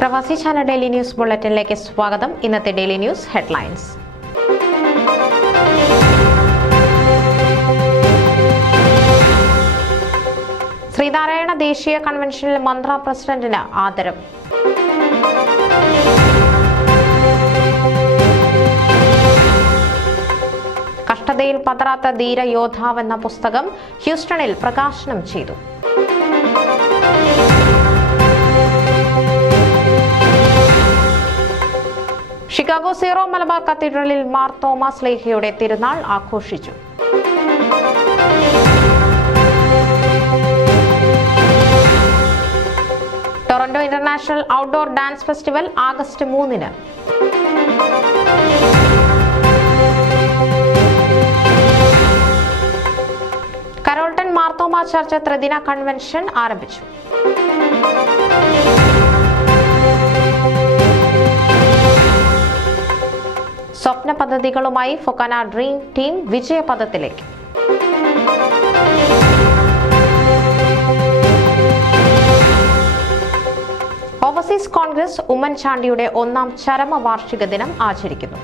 പ്രവാസി channel daily news ബുള്ളറ്റിനിലേക്ക് സ്വാഗതം. ഇന്നത്തെ ഡെയിലി ന്യൂസ് ഹെഡ്ലൈൻസ്. ശ്രീനാരായണ ദേശീയ കൺവെൻഷനിൽ മന്ത്ര പ്രസിഡന്റിന് ആദരം. കഷ്ടതയിൽ പതറാത്ത ധീര യോദ്ധാവെന്ന പുസ്തകം ഹ്യൂസ്റ്റണിൽ പ്രകാശനം ചെയ്തു. ഷിക്കാഗോ സീറോ മലബാർ കത്തീഡ്രലിൽ മാർ തോമസ് ലീഹയുടെ തിരുനാൾ ആഘോഷിച്ചു. Toronto international outdoor dance festival August 3-ന്. കരോൾട്ടൺ മാർത്തോമ ചർച്ച് ത്രിദിന കൺവെൻഷൻ ആരംഭിച്ചു. സ്വപ്ന പദ്ധതികളുമായി ഫൊക്കാന ഡ്രീം ടീം വിജയപഥത്തിലേക്ക്. ഓവർസീസ് കോൺഗ്രസ് ഉമ്മൻചാണ്ടിയുടെ 1ാം ചരമവാർഷിക ദിനം ആചരിക്കുന്നു.